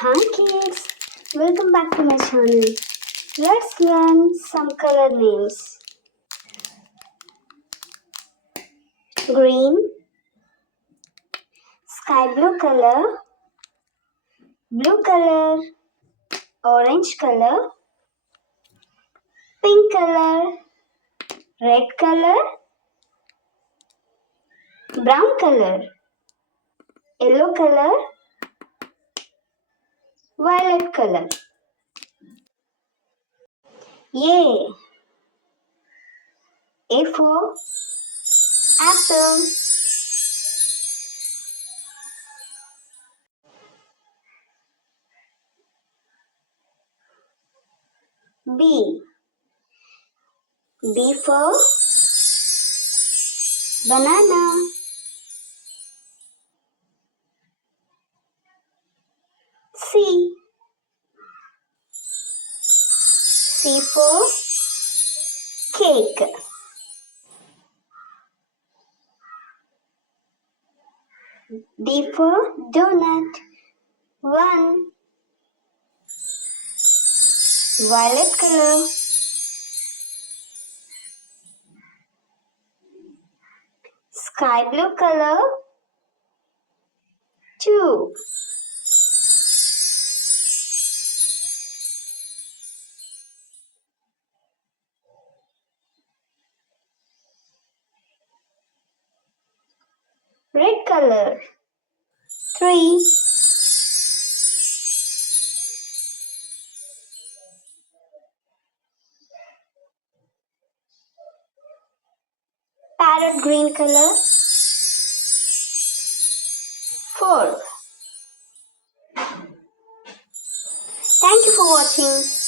Hi kids, welcome back to my channel. Let's learn some color names. Green, sky blue color, orange color, pink color, red color, brown color, yellow color, violet color. Yay! A for apple. B. B for banana. C. C for cake. D for donut. 1. Violet color. Sky blue color. 2. Red color. 3. Parrot green color. 4. Thank you for watching.